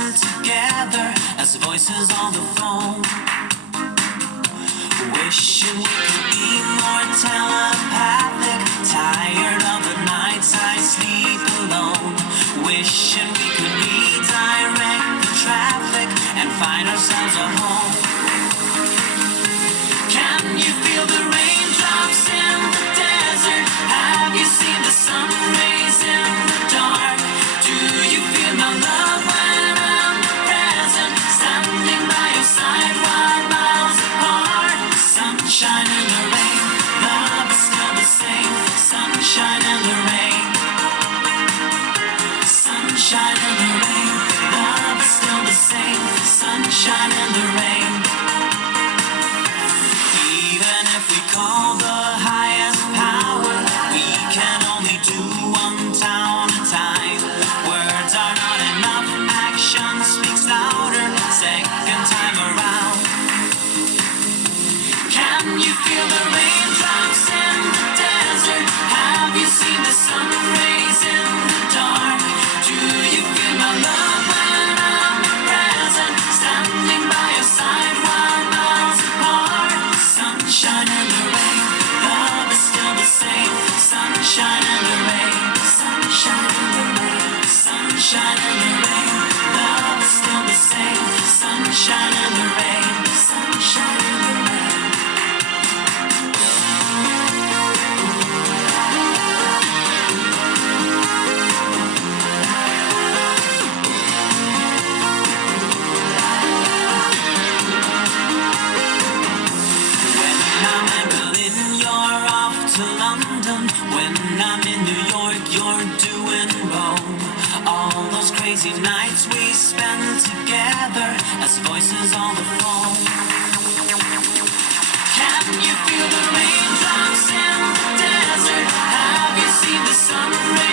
spend together as voices on the phone. Wishing we could be more telepathic. Tired of the nights I sleep alone. Wishing we could redirect the traffic and find ourselves a home. Can you feel the raindrops in the desert? Have you seen the sun rays in the dark? Do you feel my love when I'm present? Standing by your side while miles apart. Sunshine in the rain, love is still the same. Sunshine in the rain. Sunshine in the rain, love is still the same. Sunshine in the rain. Even if we call the highest power, we can only do one town at a time. Words are not enough, action speaks louder. Second time around. Can you feel the raindrops in the desert? Have you seen the sun rays in the dark? Do you feel my love when I'm present? Standing by your side while miles apart. Sunshine in the rain, love is still the same. Sunshine in the rain, sunshine in the rain, sunshine in the rain, love is still the same. Sunshine in the rain, sunshine in the rain. London, when I'm in New York, you're doing Rome. All those crazy nights we spend together as voices on the phone. Can you feel the raindrops in the desert? Have you seen the sun rays?